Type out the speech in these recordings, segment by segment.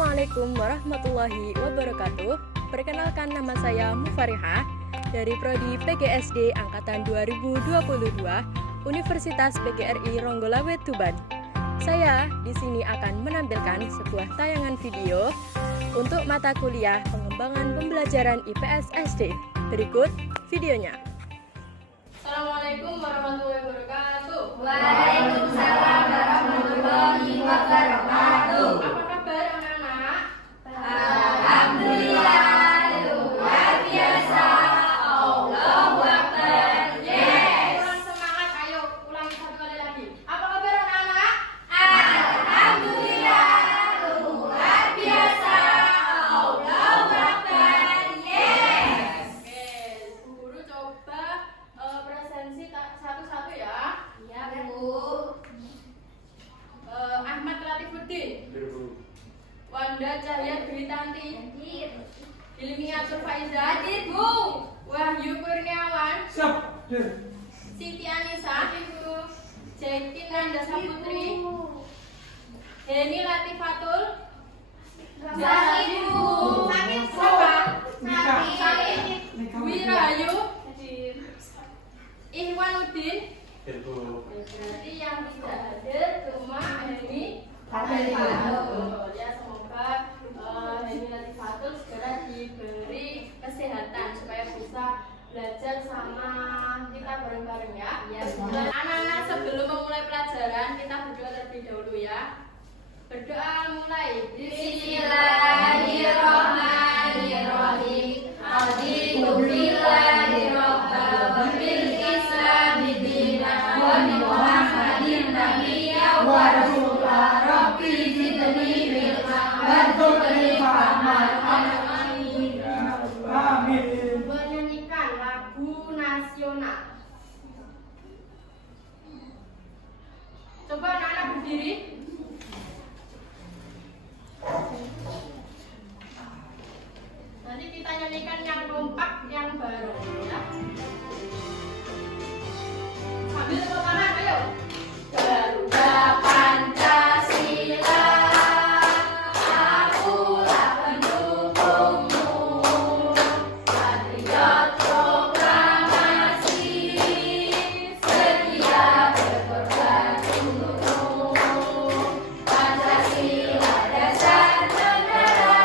Assalamualaikum warahmatullahi wabarakatuh. Perkenalkan, nama saya Mufarihah dari Prodi PGSD Angkatan 2022 Universitas PGRI Ronggolawe Tuban. Saya di sini akan menampilkan sebuah tayangan video untuk mata kuliah pengembangan pembelajaran IPS SD. Berikut videonya. Assalamualaikum warahmatullahi wabarakatuh. Waalaikumsalam warahmatullahi wabarakatuh. Apa kabar anak-anak? Alhamdulillah, luar biasa. Allahu Akbar. Yes. Kurang semangat, ayo ulangi satu kali lagi. Apa kabar anak-anak? Alhamdulillah, luar biasa. Allahu Akbar. Yes. Oke, Bu Guru coba presensi satu-satu ya. Ya, Bu. Ahmad Latifuddin, Wanda Cahya Dwi Tanti, Hilmiatul Faiza, Bu. Wahyu Kurniawan, Siap. Siti Anissa, Jeki Nanda Saputri, Heni Latifatul, Ibu. Dwi Rahayu, Ihwanuddin. Berarti yang tidak hadir cuma Heni Latifatul. Ya, semoga Heni Latifatul segera diberi kesehatan supaya bisa belajar sama kita bareng-bareng ya. Dan anak-anak, sebelum memulai pelajaran kita berdoa terlebih dahulu ya. Berdoa mulai. Bismillahirrahmanirrahim. Raditu billahi rabban wa bil islami dinan wa bi Muhammadin nabiyyan wa rasulan. Rabbi zidni ilman warzuqni fahman. Amin. Amin. Menyanyikan lagu nasional. Coba anak-anak berdiri. Nanti kita nyanyikan yang kompak, yang bareng ya. Sambil tepuk tangan, ayo. Garuda Pancasila, akulah pendukungmu. Patriot proklamasi, setia berkorban untukmu. Pancasila dasar negara,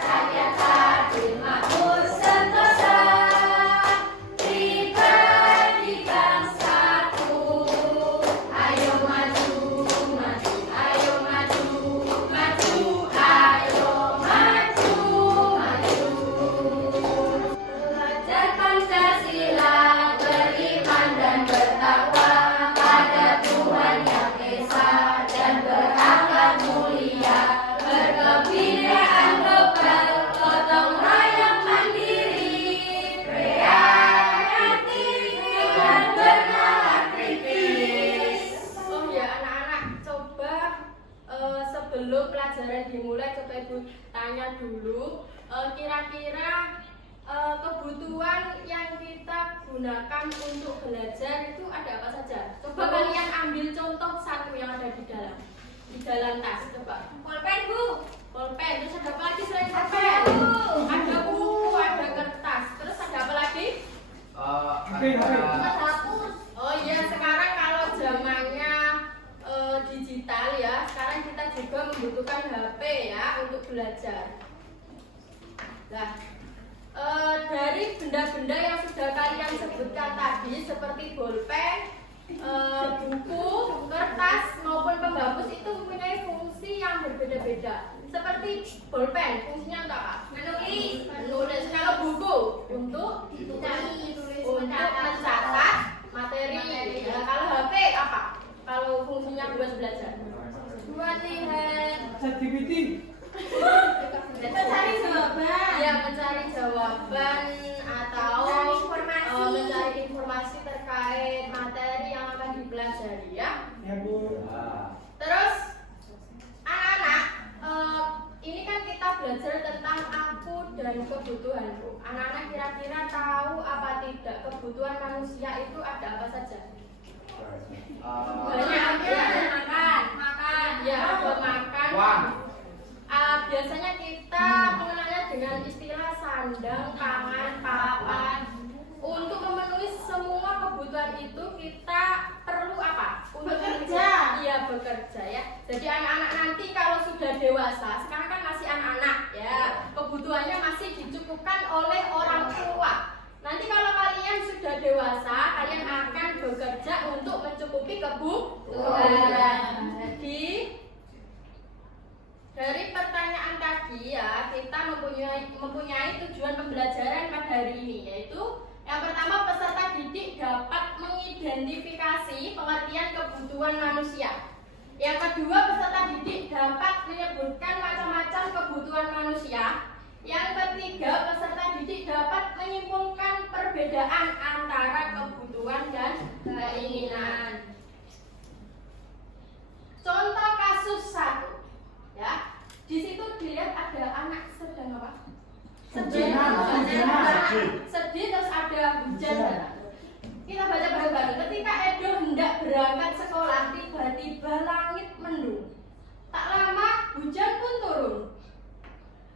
rakyat adil makmur sentosa. Pribadi bangsaku, ayo maju, maju, ayo maju, maju, ayo maju, maju. Belajar Pancasila, beriman dan bertakwa pada Tuhan Yang Esa dan berakhlak mulia, berkebudayaan global, gotong royong mandiri, kreatif dengan bernalar kritis. Oh ya anak-anak, coba sebelum pelajaran dimulai coba Ibu tanya dulu kira-kira kebutuhan yang kita gunakan untuk belajar itu ada apa saja? Coba kalian ambil contoh satu yang ada di dalam tas. Coba Pulpen, Bu. pulpen, terus ada apa lagi selain pulpen? Ada buku, ada kertas, terus ada apa lagi? Hapus. Oh iya, sekarang kalau zamannya digital ya, sekarang kita juga membutuhkan HP ya untuk belajar. Nah, dari benda-benda yang sudah kalian sebutkan tadi seperti bolpen, buku, kertas maupun penghapus itu mempunyai fungsi yang berbeda-beda. Seperti bolpen, fungsinya untuk apa? Menulis. Kalau buku untuk mencatat materi. Ya, kalau HP apa? Kalau fungsinya buat belajar? Buat lihat. ChatGPT. Mencari jawaban. Ya, mencari jawaban atau mencari informasi terkait materi yang akan dipelajari ya. Ya, Bu. Terus anak-anak, ini kan kita belajar tentang aku dan kebutuhanku. Anak-anak kira-kira tahu apa tidak kebutuhan manusia itu ada apa saja? Banyak ada makan, ya, buat makan, Uang. biasanya kita mengenalnya dengan istilah sandang, pangan, papan. Untuk memenuhi semua kebutuhan itu kita perlu apa? Untuk Bekerja. Iya, bekerja ya. Jadi anak-anak nanti kalau sudah dewasa, sekarang kan masih anak-anak ya, kebutuhannya masih dicukupkan oleh orang tua. Nanti kalau kalian sudah dewasa, kalian akan bekerja untuk mencukupi kebutuhan. Jadi dari pertanyaan tadi ya, kita mempunyai tujuan pembelajaran pada hari ini, yaitu yang pertama, peserta didik dapat mengidentifikasi pengertian kebutuhan manusia. Yang kedua, peserta didik dapat menyebutkan macam-macam kebutuhan manusia. Yang ketiga, peserta didik dapat menyimpulkan perbedaan antara kebutuhan dan keinginan. Contoh kasus 1, ya. Di situ dilihat ada anak sedang apa? Sedih terus ada hujan. Kita baca bareng-bareng. Ketika Edo hendak berangkat sekolah, tiba-tiba langit mendung. Tak lama hujan pun turun.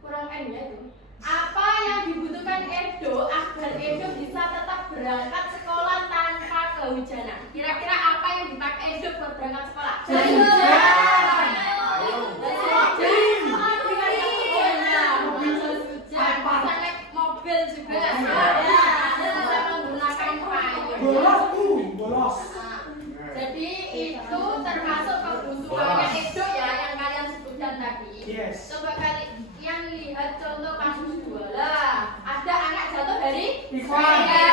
Kurang N ya itu. Apa yang dibutuhkan Edo agar Edo bisa tetap berangkat sekolah tanpa kehujanan? Kira-kira apa yang dipakai Edo buat berangkat sekolah? Mobil juga bisa menggunakan payung. Bolos. Jadi itu termasuk kebutuhannya Edo ya yang kalian sebutkan tadi. Yes. Coba kalian lihat contoh kasus 2 lah. Ada anak jatuh dari Sepeda.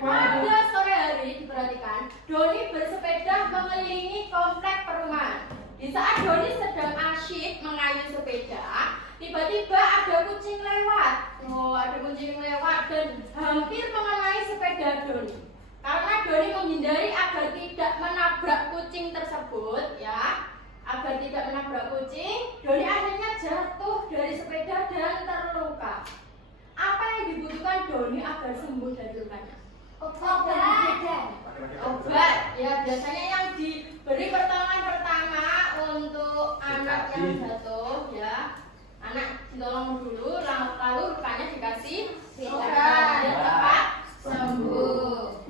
Pada sore hari diperhatikan, Doni bersepeda mengelilingi komplek perumahan. Di saat Doni sedang asyik mengayuh sepeda, tiba-tiba ada kucing lewat. Ada kucing lewat dan hampir mengenai sepeda Doni. Karena Doni menghindari agar tidak menabrak kucing tersebut, ya, agar tidak menabrak kucing, Doni akhirnya jatuh dari sepeda dan terluka. Apa yang dibutuhkan Doni agar sembuh dari lukanya? Obat. Ya, biasanya yang diberi pertolongan pertama untuk anak yang jatuh, ya. Anak ditolong dulu, lalu lukanya dikasih obat biar cepat sembuh.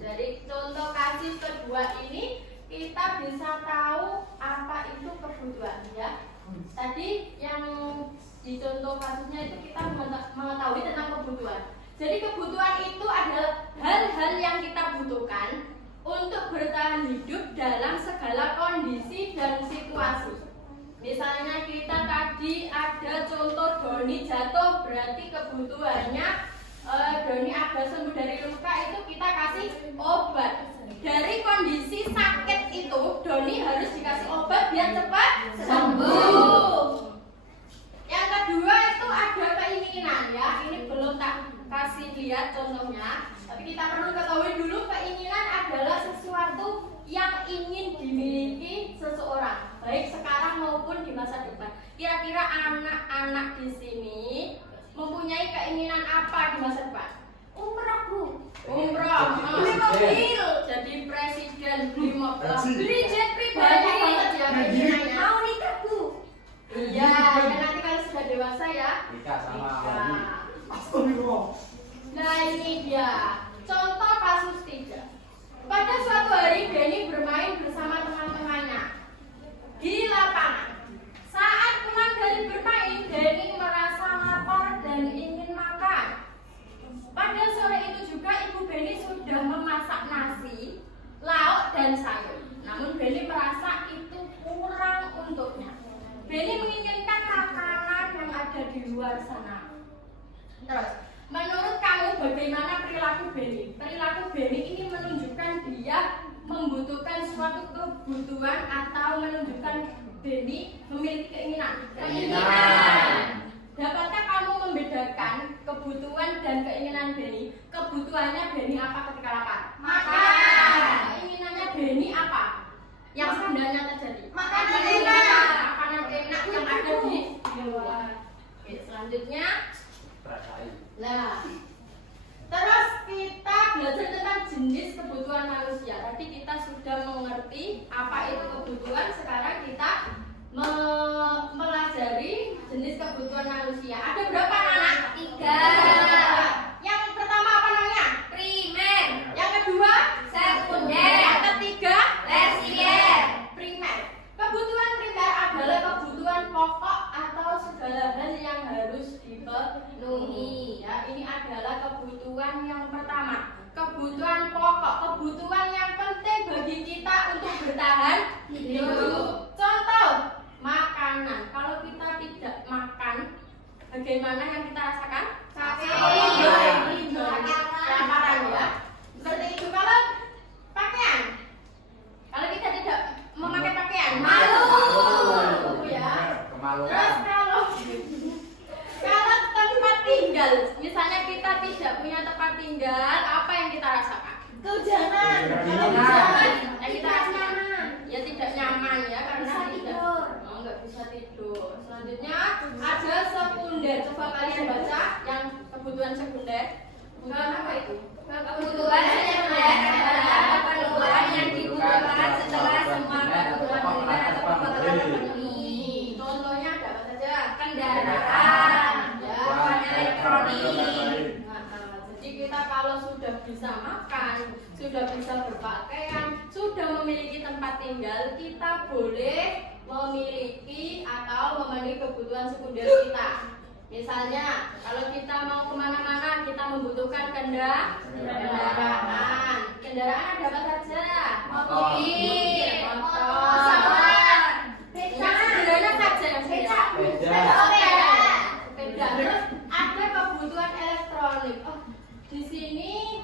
Dari contoh kasus kedua ini kita bisa tahu apa itu kebutuhan, ya. Tadi yang di contoh kasusnya itu kita mengetahui tentang kebutuhan. Jadi kebutuhan itu adalah hal-hal yang kita butuhkan untuk bertahan hidup dalam segala kondisi dan situasi. Misalnya kita tadi ada contoh Doni jatuh, berarti kebutuhannya Doni agar sembuh dari luka itu kita kasih obat. Dari kondisi sakit itu Doni harus dikasih obat biar cepat sembuh. Yang kedua itu ada keinginan, ya. Ini belum tak kasih lihat contohnya, tapi kita perlu ketahui dulu keinginan adalah sesuatu yang ingin dimiliki seseorang, baik sekarang maupun di masa depan. Kira-kira anak-anak di sini mempunyai keinginan apa di masa depan? Umroh, Bu. Umroh, beli mobil, jadi presiden, beli mobil, beli jet pribadi, banget ya keinginannya. Mau nikah, Bu. Iya, ya nanti kalau sudah dewasa ya. Nikah sama Nikah. Astagfirullah. Nah ini dia contoh kasus 3. Pada suatu hari Benny bermain bersama teman-temannya di lapangan. Saat pulang dari bermain, Benny merasa lapar dan ingin makan. Pada sore itu juga ibu Benny sudah memasak nasi, lauk dan sayur. Namun Benny merasa itu kurang untuknya. Benny menginginkan makanan yang ada di luar sana. Terus, menurut kamu bagaimana perilaku Benny? Perilaku Benny ini menunjukkan dia membutuhkan suatu kebutuhan atau menunjukkan Benny memiliki keinginan? Keinginan. Dapatkah kamu membedakan kebutuhan dan keinginan Benny? Kebutuhannya Benny apa ketika lapar? Makan. Keinginannya Benny apa? Yang sebenarnya terjadi? Makanan enak. Makanan enak yang ada di luar. Oke, selanjutnya. Nah, terus kita belajar tentang jenis kebutuhan manusia. Tadi kita sudah mengerti apa itu kebutuhan. Sekarang kita mempelajari segala hal yang harus dipenuhi. Ya, ini adalah kebutuhan yang pertama. Kebutuhan pokok, kebutuhan yang penting bagi kita untuk bertahan hidup. Contoh, makanan. Kalau kita tidak makan, bagaimana yang kita rasakan? Sakit. Kelaparan ya. Seperti itu. Kalau pakaian, kalau kita tidak memakai pakaian, malu ya. Terus kalau tempat tinggal, misalnya kita tidak punya tempat tinggal, apa yang kita rasakan? Kehujanan. Yang kita rasakan ya tidak nyaman ya, karena nggak bisa tidur. Selanjutnya ada sekunder. Coba kalian baca yang kebutuhan sekunder. Kebutuhan apa itu? Kebutuhan sekunder adalah keperluan yang dibutuhkan setelah semua kebutuhan primer atau kebutuhan terpenuhi. Contohnya ada apa saja? Kendaraan, Ya, bahan elektronik. Jadi kita kalau sudah bisa makan, sudah bisa berpakaian, sudah memiliki tempat tinggal, kita boleh memiliki atau memenuhi kebutuhan sekunder kita. Misalnya, kalau kita mau kemana-mana, kita membutuhkan kendaraan. Kendaraan ada apa saja? Mobil, motor, pesawat, yang sederhana saja yang sepeda. sepeda. Terus ada kebutuhan elektronik. Oh, di sini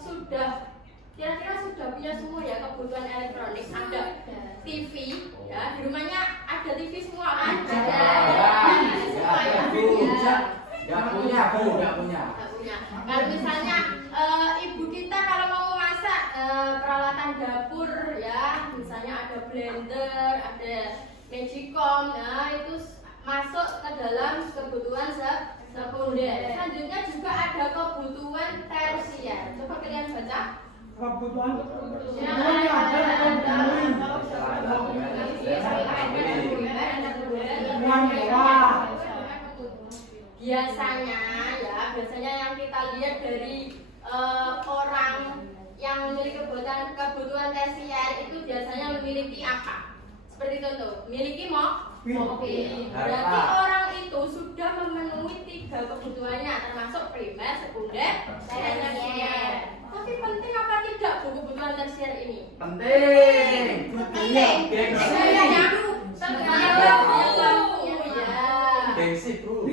sudah kira-kira sudah punya semua ya kebutuhan elektronik. Ada TV, ya di rumahnya ada TV semua kan? Ada. Nggak punya. Nggak punya. Kalau misalnya ibu kita kalau mau masak peralatan dapur ya, misalnya ada blender, ada magicom, nah itu masuk ke dalam kebutuhan sekunder. Selanjutnya juga ada kebutuhan tersier. Coba kalian baca. Kebutuhan biasanya yang kita lihat dari orang yang memiliki kebutuhan tersier itu biasanya memiliki apa? Seperti contoh, memiliki mobil. Berarti orang itu sudah memenuhi 3 kebutuhannya, termasuk primer, sekunder, tersier. Tapi penting apa tidak kebutuhan tersier ini? Penting. Gengsi, Bro.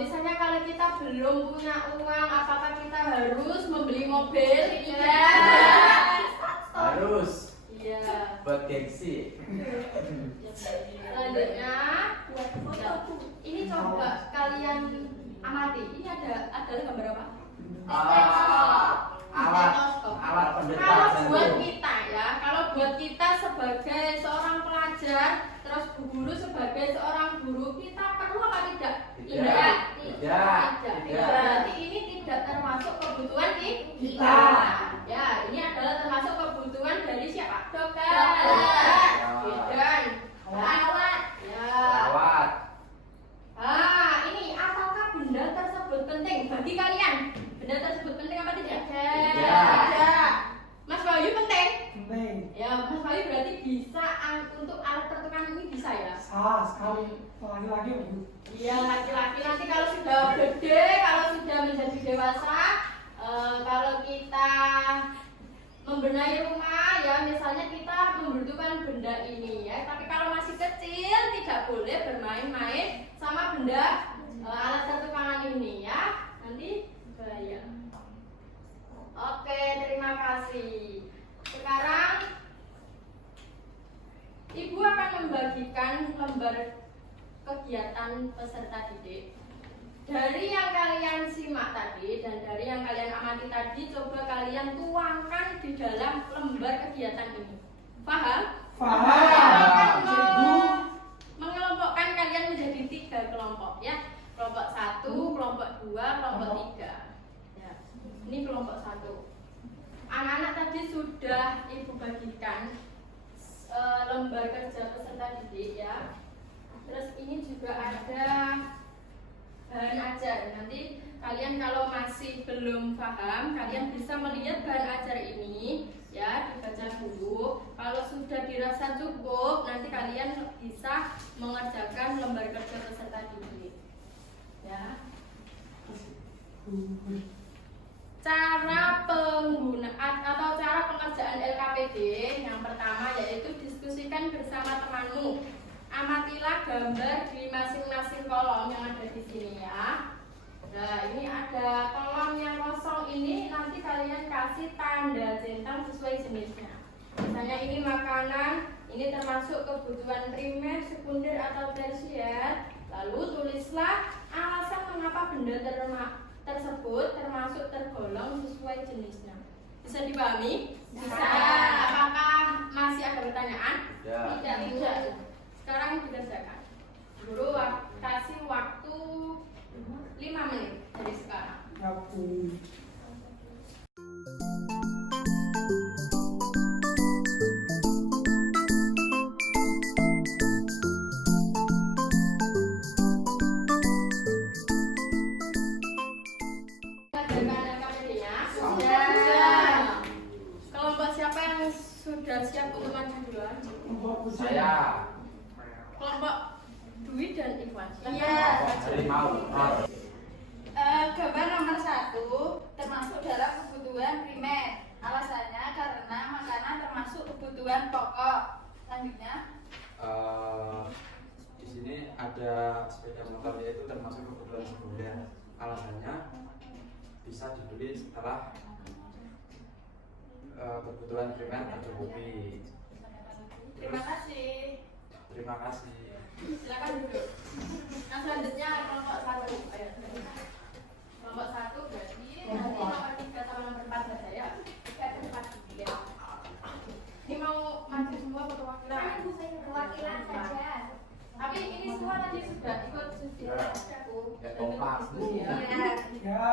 Misalnya kalau kita belum punya uang, apakah kita harus membeli mobil? Harus. Iya. Buat gengsi. Selanjutnya, ini coba kalian amati. Ini ada gambar apa? Alat pendetak Kalau jantung. buat kita ya, kalau buat kita sebagai seorang pelajar, terus Bu Guru sebagai seorang guru, kita perlu apa tidak? Tidak. Berarti ini tidak termasuk kebutuhan kita. Ya, ini adalah termasuk kebutuhan dari siapa? Dokter. Bidan. Perawat. Ya. Perawat. Ini apakah benda tersebut penting bagi kalian? Benda tersebut penting apa tidak? Tidak. Mas Bayu penting? penting. Ya, Mas Bayu berarti bisa untuk alat pertukaran ini bisa ya? Sah sekali. Laki-laki Bu. Iya, laki-laki nanti kalau sudah gede, kalau sudah menjadi dewasa, kalau kita membenahi rumah ya, misalnya kita membutuhkan benda ini ya, tapi kalau masih kecil tidak boleh bermain-main sama benda alat pertukaran ini ya, nanti bahaya. Oke, terima kasih. Sekarang Ibu akan membagikan lembar kegiatan peserta didik. Dari yang kalian simak tadi dan dari yang kalian amati tadi, coba kalian tuangkan di dalam lembar kegiatan ini. Paham? Paham. Mengelompokkan kalian menjadi 3 kelompok ya. Kelompok 1, kelompok 2, kelompok 3. Ya. Ini kelompok 1. Anak-anak tadi sudah Ibu bagikan lembar kerja peserta didik ya. Terus ini juga ada bahan ajar. Nanti kalian kalau masih belum paham, kalian bisa melihat bahan ajar ini ya, dibaca dulu. Kalau sudah dirasa cukup, nanti kalian bisa mengerjakan lembar kerja peserta didik. Ya. Cara penggunaan atau cara pengerjaan LKPD yang pertama yaitu diskusikan bersama temanmu. Amatilah gambar di masing-masing kolom yang ada di sini ya. Nah, ini ada kolom yang kosong ini nanti kalian kasih tanda centang sesuai jenisnya. Misalnya ini makanan, ini termasuk kebutuhan primer, sekunder atau tersier. Lalu tulislah alasan mengapa benda tersebut termasuk tergolong sesuai jenisnya. Bisa dipahami? Bisa. Apakah masih ada pertanyaan? Ya. Tidak. Sekarang dikerjakan. Guru kasih waktu 5 menit dari sekarang. Aku. Mengerjakan LKPD-nya? Sudah. Kelompok siapa yang sudah siap untuk maju duluan? Saya. Kelompok Dwi dan Ikhwan. Iya. Harimau. Gambar nomor 1 termasuk dalam kebutuhan primer. Alasannya karena makanan termasuk kebutuhan pokok. Selanjutnya, Di sini ada sepeda motor yaitu termasuk kebutuhan sekunder. Alasannya bisa dibeli setelah kebutuhan primer tercukupi. terima kasih. Terima kasih. Silakan duduk. Yang selanjutnya kelompok 1. Ayo. Kelompok 1 berarti nanti nomor 3 sama nomor 4 saja ya. 3 dan 4. Ya. Ini mau maju semua atau perwakilan? Perwakilan saja. Tapi ini semua tadi sudah ikut diskusi. Ya, kompak. Ya.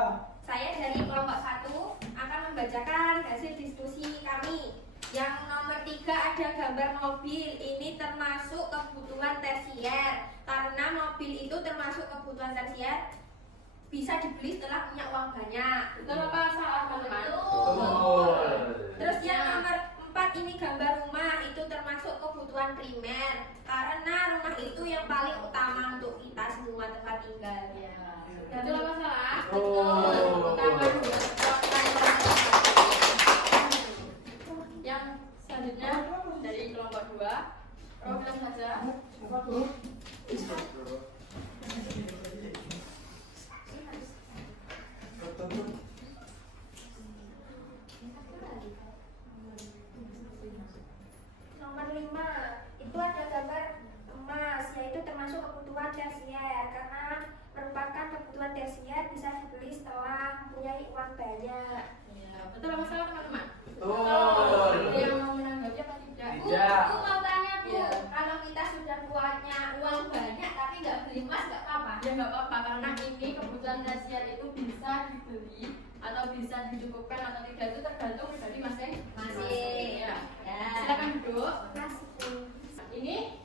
Saya dari kelompok 1 akan membacakan hasil diskusi kami. Yang nomor 3 ada gambar mobil. Ini termasuk kebutuhan tersier. Karena mobil itu termasuk kebutuhan tersier, bisa dibeli setelah punya uang banyak. Betul apa salah teman-teman? Betul. Terus yang nomor 4 ini gambar rumah. Itu termasuk kebutuhan primer. Karena rumah itu yang paling utama untuk kita semua tempat tinggal. Ya. Betul apa salah? Betul. Utama dua. Yang selanjutnya dari kelompok 2 program saja. Nomor 5 itu ada gambar emas, yaitu termasuk kebutuhan tersier karena merupakan kebutuhan tersier, bisa dibeli setelah mempunyai uang banyak. Ya, betul apa salah teman-teman? Betul. Ada yang mau menanggapi apa tidak? Tidak. Bu, mau tanya Bu, Iya. kalau kita sudah punya uang banyak tapi nggak beli emas nggak apa-apa? Ya nggak apa-apa karena ini kebutuhan tersier itu bisa dibeli atau bisa dicukupkan atau tidak itu tergantung pribadi masing-masing. Ya. Silakan duduk. Kasih Bu. Ini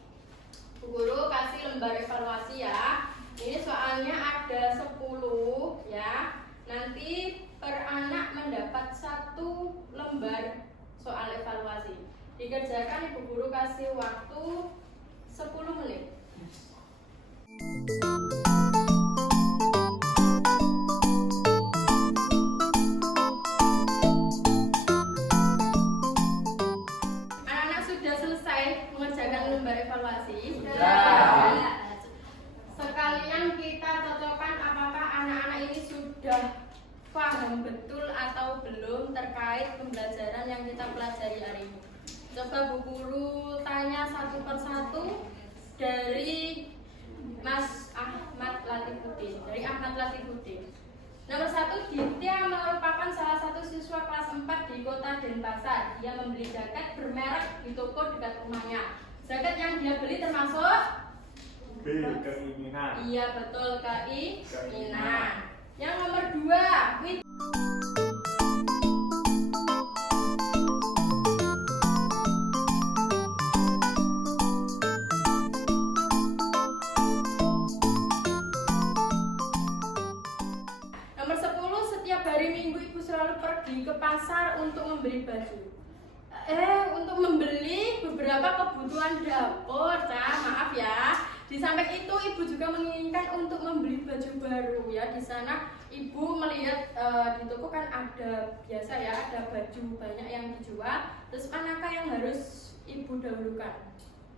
Bu Guru kasih lembar evaluasi ya. Ini soalnya ada 10 ya. Nanti per anak mendapat 1 lembar soal evaluasi. Dikerjakan Ibu Guru kasih waktu 10 menit. Anak-anak sudah selesai mengerjakan lembar evaluasi? Sudah. Sekalian kita cocokkan apakah anak-anak ini sudah paham betul atau belum terkait pembelajaran yang kita pelajari hari ini. Coba Bu Guru tanya satu persatu dari Mas Ahmad Latifuddin. Dari Ahmad Latifuddin. Nomor 1, Ditya merupakan salah satu siswa kelas 4 di kota Denpasar. Dia membeli jaket bermerek di toko dekat rumahnya. Jaket yang dia beli termasuk B. Keinginan. Iya betul keinginan. Yang nomor 2, nomor 10, setiap hari Minggu Ibu selalu pergi ke pasar untuk membeli baju. Untuk membeli beberapa kebutuhan dapur, maaf samping itu ibu juga menginginkan untuk membeli baju baru ya. Di sana ibu melihat di toko kan ada biasa ya, ada baju banyak yang dijual. Terus manakah yang harus ibu dahulukan?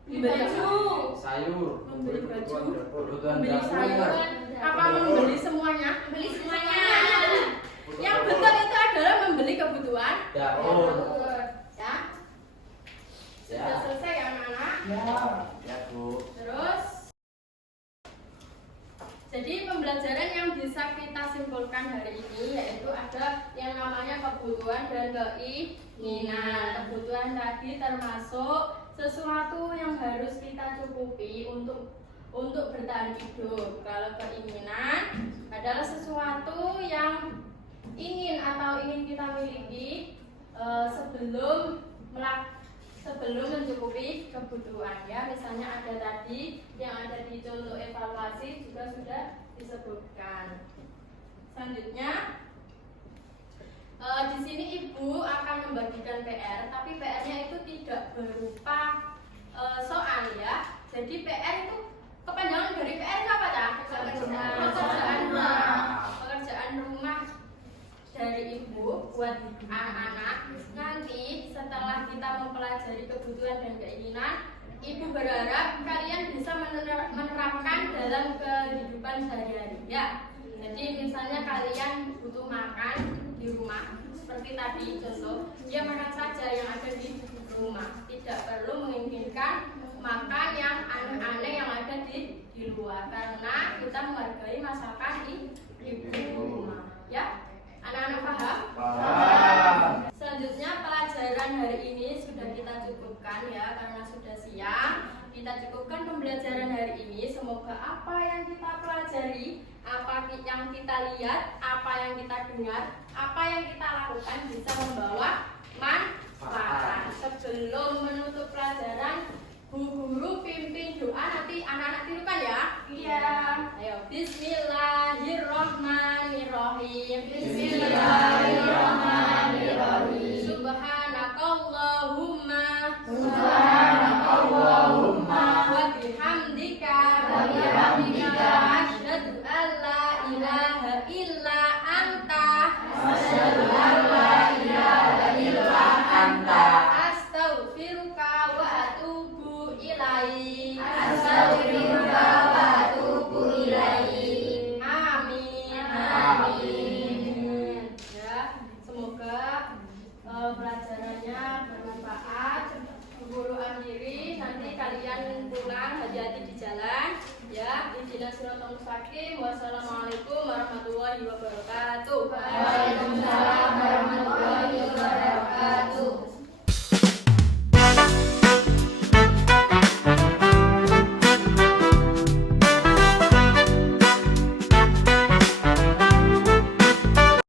Membeli baju, sayur, membeli baju, kebutuhan membeli dapur, sayur, apa membeli semuanya? Beli semuanya. Yang betul itu adalah membeli kebutuhan dapur. ya. Sudah Ya. selesai ya anak-anak? Ya Bu. Terus jadi pembelajaran yang bisa kita simpulkan hari ini yaitu ada yang namanya kebutuhan dan keinginan. Kebutuhan tadi termasuk sesuatu yang harus kita cukupi untuk bertahan hidup. Kalau keinginan adalah sesuatu yang ingin kita miliki sebelum mencukupi kebutuhan ya. Misalnya ada tadi yang ada di contoh evaluasi juga sudah disebutkan. Selanjutnya di sini ibu akan membagikan PR, tapi PR-nya itu tidak berupa soal ya. Jadi PR itu kepanjangan dari PR itu apa dah? Pekerjaan rumah dari ibu buat anak-anak. Nanti setelah kita mempelajari kebutuhan dan keinginan, ibu berharap kalian bisa menerapkan dalam kehidupan sehari-hari ya. Jadi misalnya kalian butuh makan di rumah, seperti tadi contoh, ya makan saja yang ada di rumah, tidak perlu menginginkan makan yang aneh-aneh yang ada di luar, karena kita menghargai masakan di rumah ya. Anak-anak paham? Paham. Selanjutnya pelajaran hari ini sudah kita cukupkan ya, karena sudah siang. Kita cukupkan pembelajaran hari ini. Semoga apa yang kita pelajari, apa yang kita lihat, apa yang kita dengar, apa yang kita lakukan bisa membawa manfaat. Sebelum menutup pelajaran, Bu Guru pimpin doa, nanti anak-anak tirukan ya. Iya. Ayo, Bismillahirrahmanirrahim. Bismillahirrahmanirrahim. Subhanakallahumma wa bihamdika asyhadu an la ilaha illa anta astaghfiruka wa atubu ilaik. Amin. Ya, semoga pelajarannya bermanfaat. Guru akhiri, nanti kalian pulang hati-hati di jalan ya. Ihdinas siratal mustaqim. Wassalamualaikum warahmatullahi wabarakatuh. Waalaikumsalam.